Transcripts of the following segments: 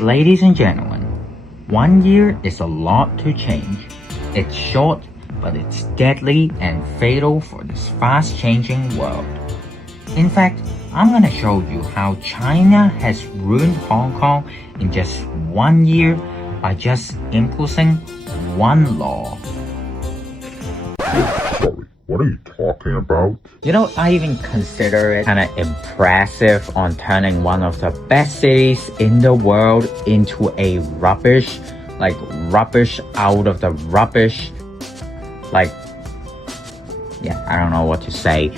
Ladies and gentlemen, 1 year is a lot to change. It's short, but it's deadly and fatal for this fast-changing world. In fact, I'm gonna show you how China has ruined Hong Kong in just 1 year by just imposing one law. Sorry, what are you talking about? I even consider it kind of impressive on turning one of the best cities in the world into a rubbish out of the rubbish. I don't know what to say.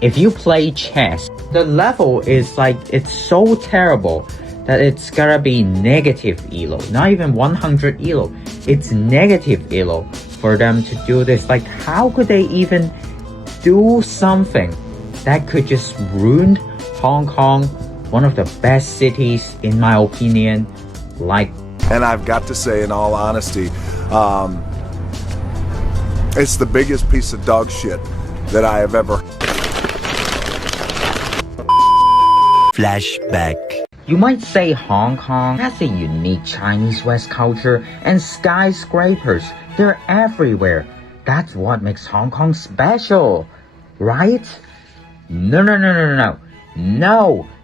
If you play chess, the level is it's so terrible that it's gotta be negative elo, not even 100 elo. It's negative elo for them to do this. How could they even do something that could just ruin Hong Kong, one of the best cities in my opinion? And I've got to say, in all honesty, it's the biggest piece of dog shit that I have ever. Flashback. You might say Hong Kong has a unique Chinese West culture and skyscrapers. They're everywhere. That's what makes Hong Kong special, right? No.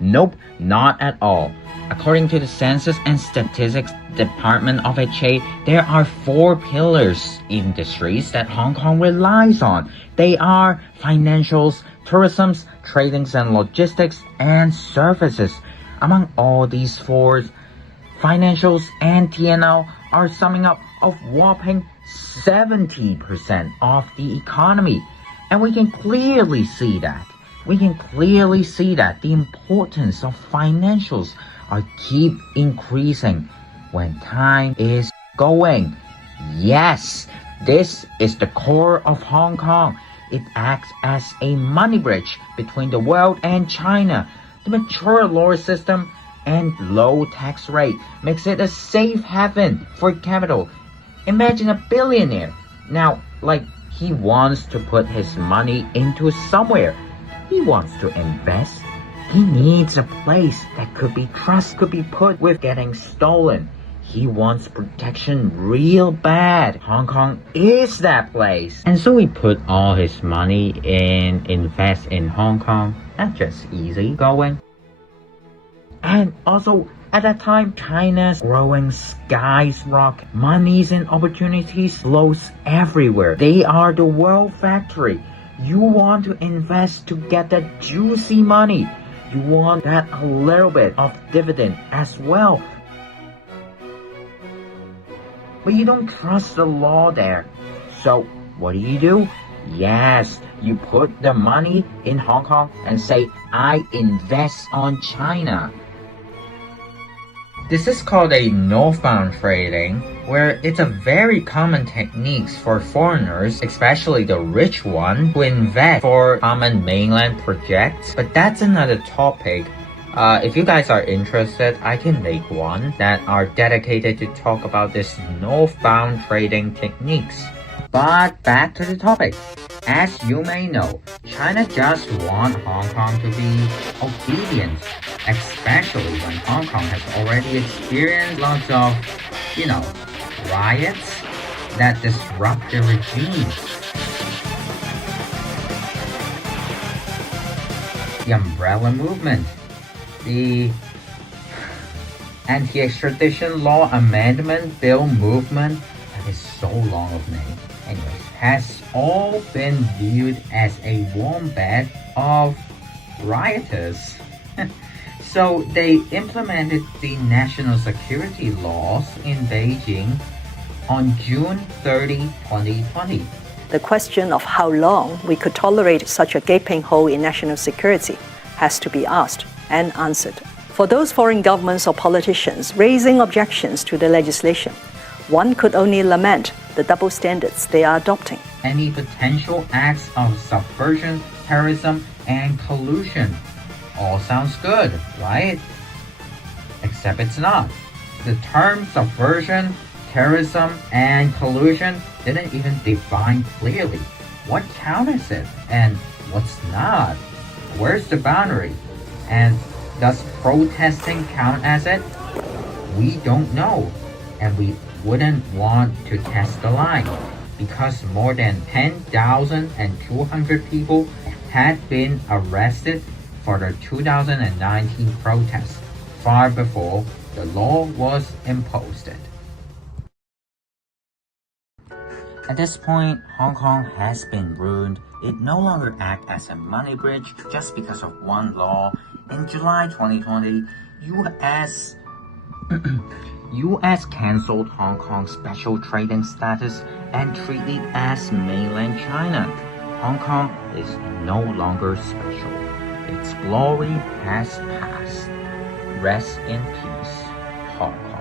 Nope, not at all. According to the Census and Statistics Department of HA, there are 4 pillars industries that Hong Kong relies on. They are financials, tourism, trading and logistics, and services. Among all these 4, financials and TNL are summing up of whopping 70% of the economy. And we can clearly see that. The importance of financials are keep increasing when time is going. Yes, this is the core of Hong Kong. It acts as a money bridge between the world and China. The mature law system and low tax rate makes it a safe haven for capital. Imagine a billionaire. Now, he wants to put his money into somewhere. He wants to invest. He needs a place that could be put with getting stolen. He wants protection real bad. Hong Kong is that place. And so he put all his money in invest in Hong Kong. That's just easy going. And also, at that time, China's growing skies rock. Monies and opportunities flows everywhere. They are the world factory. You want to invest to get that juicy money. You want that a little bit of dividend as well. But you don't trust the law there. So what do? Yes, you put the money in Hong Kong and say, I invest on China. This is called a northbound trading, where it's a very common technique for foreigners, especially the rich one, to invest for common mainland projects. But that's another topic. If you guys are interested, I can make one that are dedicated to talk about this northbound trading techniques. But back to the topic. As you may know, China just wants Hong Kong to be obedient, especially when Hong Kong has already experienced lots of, riots that disrupt the regime. The umbrella movement, the anti-extradition law amendment bill movement, that is so long of name. Anyways, has all been viewed as a warm bed of rioters. So they implemented the national security laws in Beijing on June 30, 2020. The question of how long we could tolerate such a gaping hole in national security has to be asked and answered. For those foreign governments or politicians raising objections to the legislation, one could only lament the double standards they are adopting. Any potential acts of subversion, terrorism, and collusion all sounds good, right? Except it's not. The term subversion, terrorism, and collusion didn't even define clearly what counts as it and what's not. Where's the boundary? And does protesting count as it? We don't know, and we wouldn't want to test the line because more than 10,200 people had been arrested for the 2019 protests far before the law was imposed. At this point, Hong Kong has been ruined. It no longer acts as a money bridge just because of one law. In July 2020, US canceled Hong Kong's special trading status and treated it as mainland China. Hong Kong is no longer special. Its glory has passed. Rest in peace, Hong Kong.